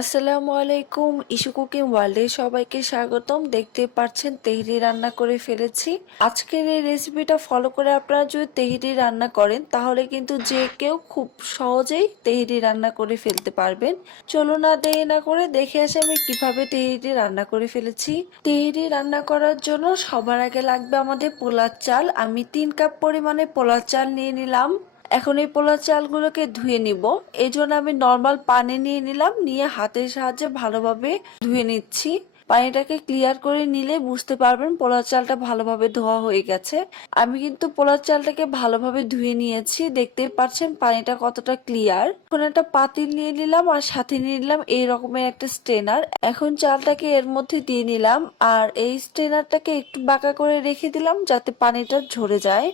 আসসালামু আলাইকুম issue cooking ওয়ার্ল্ডে সবাইকে স্বাগতম। দেখতে পাচ্ছেন তেহরি রান্না করে ফেলেছি। আজকের এই রেসিপিটা ফলো করে আপনারা যদি তেহরি রান্না করেন, তাহলে কিন্তু যে কেউ খুব সহজেই তেহরি রান্না করে ফেলতে পারবেন। চলুন না দেরি না করে দেখে আসে আমি কীভাবে তেহরি রান্না করে ফেলেছি। তেহরি রান্না করার জন্য সবার আগে লাগবে আমাদের পোলার চাল। আমি তিন কাপ পরিমাণে পোলার চাল নিয়ে নিলাম। এখন এই পোলার চালগুলোকে ধুয়ে নিব। এই জন্য আমি নর্মাল পানি নিয়ে নিলাম, নিয়ে হাতের সাহায্যে ভালোভাবে ধুয়ে নিচ্ছি। পানিটাকে ক্লিয়ার করে নিলে বুঝতে পারবেন পোলার চালটা ভালোভাবে ধোয়া হয়ে গেছে। আমি কিন্তু পোলার চালটাকে ভালোভাবে ধুয়ে নিয়েছি দেখতে পাচ্ছেন পানিটা কতটা ক্লিয়ার এখন একটা পাতিল নিয়ে নিলাম আর সাথে নিয়ে নিলাম এই রকমের একটা স্ট্রেনার এখন চালটাকে এর মধ্যে দিয়ে নিলাম আর এই স্ট্রেনারটাকে একটু বাঁকা করে রেখে দিলাম যাতে পানিটা ঝরে যায়।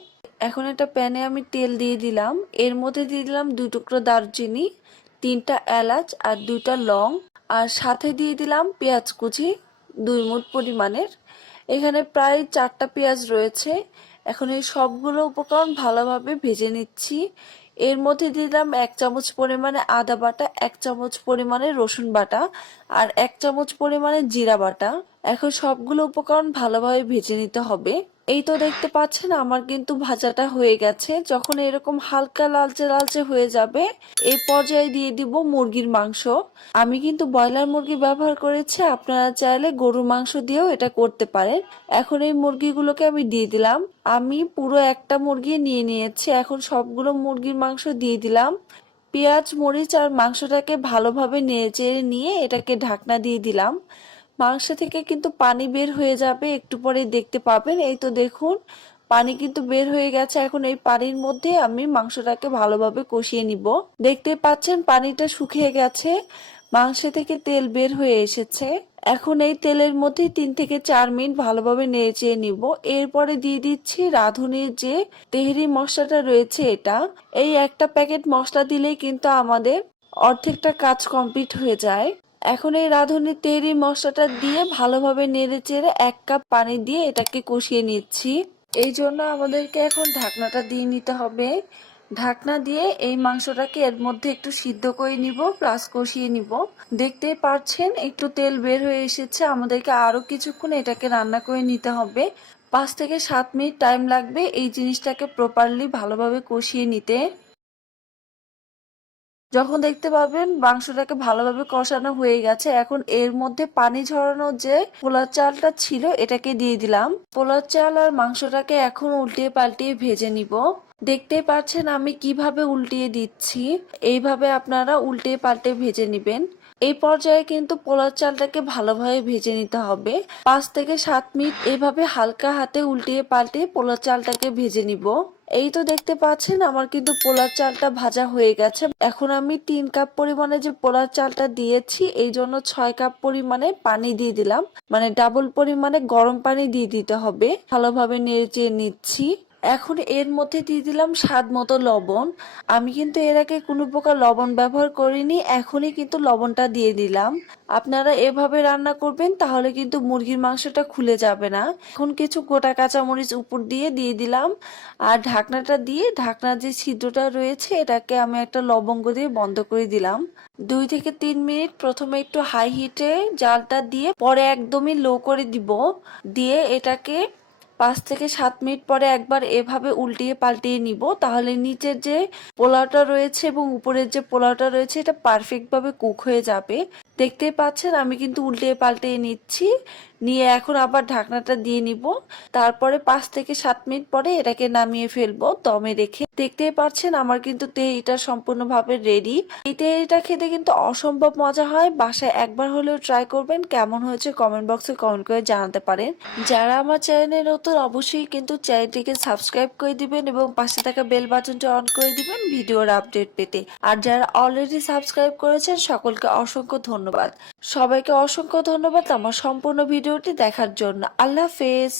এখন একটা প্যানে আমি তেল দিয়ে দিলাম। এর মধ্যে দিয়ে দিলাম দুই টুকরো দারচিনি, তিনটা এলাচ আর দুইটা লং, আর সাথে দিয়ে দিলাম পেঁয়াজ কুচি দুই মুঠ পরিমাণের। এখানে প্রায় চারটা পেঁয়াজ রয়েছে। এখন এই সবগুলো উপকরণ ভালোভাবে ভেজে নিচ্ছি। এর মধ্যে দিলাম এক চামচ পরিমাণে আদা বাটা, এক চামচ পরিমাণে রসুন বাটা আর এক চামচ পরিমাণে জিরা বাটা। এখন সবগুলো উপকরণ ভালোভাবে ভেজে নিতে হবে। এই তো দেখতে পাচ্ছেন, আমার কিন্তু ভাজাটা হয়ে গেছে। যখন এরকম হালকা লালচে লালচে হয়ে যাবে, এই পর্যায়ে দিয়ে দিব মুরগির মাংস। আমি কিন্তু ব্রয়লার মুরগি ব্যবহার করেছি, আপনারা চাইলে গরুর মাংস দিয়েও এটা করতে পারেন। এখন এই মুরগিগুলোকে আমি দিয়ে দিলাম। আমি পুরো একটা মুরগি নিয়ে নিয়েছি, এখন সবগুলো মুরগির মাংস দিয়ে দিলাম। পেঁয়াজ, মরিচ আর মাংসটাকে ভালোভাবে নেড়ে চেড়ে নিয়ে এটাকে ঢাকনা দিয়ে দিলাম। মাংস থেকে কিন্তু পানি বের হয়ে যাবে, একটু পরে দেখতে পাবেন। এই তো দেখুন, পানি কিন্তু বের হয়ে গেছে। এখন এই পানির মধ্যে আমি মাংসটাকে ভালোভাবে কষিয়ে নিব। দেখতে পাচ্ছেন, পানিটা শুকিয়ে গেছে। মাংস থেকে তেল বের হয়ে এসেছে। এখন এই তেলের মধ্যে তিন থেকে চার মিনিট ভালোভাবে নেড়ে নিব। এরপরে দিয়ে দিচ্ছি রাঁধুনির যে তেহরি মশলাটা রয়েছে এটা। এই একটা প্যাকেট মশলা দিলেই কিন্তু আমাদের অর্ধেকটা কাজ কমপ্লিট হয়ে যায়। এখন এই রাঁধুনির তেহরি মশলাটা দিয়ে ভালোভাবে নেড়ে চেড়ে এক কাপ পানি দিয়ে এটাকে কষিয়ে নিচ্ছি। এই জন্য আমাদেরকে এখন ঢাকনাটা দিয়ে নিতে হবে। ঢাকনা দিয়ে এই মাংসটাকে এর মধ্যে একটু সিদ্ধ করে নিব প্লাস কষিয়ে নিব। দেখতেই পাচ্ছেন, একটু তেল বের হয়ে এসেছে। আমাদেরকে আরও কিছুক্ষণ এটাকে রান্না করে নিতে হবে। পাঁচ থেকে সাত মিনিট টাইম লাগবে এই জিনিসটাকে প্রপারলি ভালোভাবে কষিয়ে নিতে। যখন দেখতে পাবেন মাংসটাকে ভালোভাবে কষানো হয়ে গেছে, এখন এর মধ্যে পানি ঝরানো যে পোলার চালটা ছিল এটাকে দিয়ে দিলাম। পোলার চাল আর মাংসটাকে এখন উল্টিয়ে পাল্টিয়ে ভেজে নিব। দেখতে পাচ্ছেন আমি কীভাবে উল্টিয়ে দিচ্ছি। এইভাবে আপনারা উল্টে পাল্টে ভেজে নিবেন। এই পর্যায়ে কিন্তু পোলার চালটাকে ভালোভাবে ভেজে নিতে হবে। পাঁচ থেকে সাত মিনিট এভাবে হালকা হাতে উল্টিয়ে পাল্টে পোলার চালটাকে ভেজে নিব। এই তো দেখতে পাচ্ছেন, আমার কিন্তু পোলার চালটা ভাজা হয়ে গেছে। এখন আমি তিন কাপ পরিমাণে যে পোলার চালটা দিয়েছি, এই জন্য ছয় কাপ পরিমাণে পানি দিয়ে দিলাম। মানে ডাবল পরিমাণে গরম পানি দিয়ে দিতে হবে। ভালোভাবে নেড়ে চেয়ে নিচ্ছি। এখন এর মধ্যে দিয়ে দিলাম স্বাদ মতো লবণ। আমি কিন্তু এর আগে কোনো প্রকার লবণ ব্যবহার করিনি, এখনই কিন্তু লবণটা দিয়ে দিলাম। আপনারা এভাবে রান্না করবেন, তাহলে কিন্তু মুরগির মাংসটা খুলে যাবে না। এখন কিছু গোটা কাঁচামরিচ উপর দিয়ে দিয়ে দিলাম। আর ঢাকনাটা দিয়ে, ঢাকনার যে ছিদ্রটা রয়েছে, এটাকে আমি একটা লবঙ্গ দিয়ে বন্ধ করে দিলাম। দুই থেকে তিন মিনিট প্রথমে একটু হাই হিটে জালটা দিয়ে, পরে একদমই লো করে দিব। দিয়ে এটাকে পাঁচ থেকে সাত মিনিট পরে একবার এভাবে উল্টিয়ে পাল্টিয়ে নিব। তাহলে নিচের যে পোলাওটা রয়েছে এবং উপরের যে পোলাওটা রয়েছে, এটা পারফেক্ট ভাবে কুক হয়ে যাবে। দেখতেই পাচ্ছেন, আমি কিন্তু উল্টিয়ে পাল্টিয়ে নিচ্ছি। নিয়ে এখন আবার ঢাকনাটা দিয়ে নিব। তারপরে পাঁচ থেকে সাত মিনিট পরে এটাকে নামিয়ে ফেলব, দমে রেখে। দেখতেই পাচ্ছেন, আমার কিন্তু তেহরিটা সম্পূর্ণভাবে রেডি এই তেহরিটা খেতে কিন্তু অসম্ভব মজা হয়। বাসায় একবার হলেও ট্রাই করবেন, কেমন হয়েছে কমেন্ট বক্সে কমেন্ট করে জানাতে পারেন। যারা আমার চ্যানেলে নতুন, অবশ্যই কিন্তু চ্যানেলটিকে সাবস্ক্রাইব করে দিবেন এবং পাশে থাকা বেল বাটনটি অন করে দিবেন ভিডিওর আপডেট পেতে। আর যারা অলরেডি সাবস্ক্রাইব করেছেন, সকলকে অসংখ্য ধন্যবাদ। সবাইকে অসংখ্য ধন্যবাদ আমার সম্পূর্ণ ভিডিওটি দেখার জন্য। আল্লাহ হাফেজ।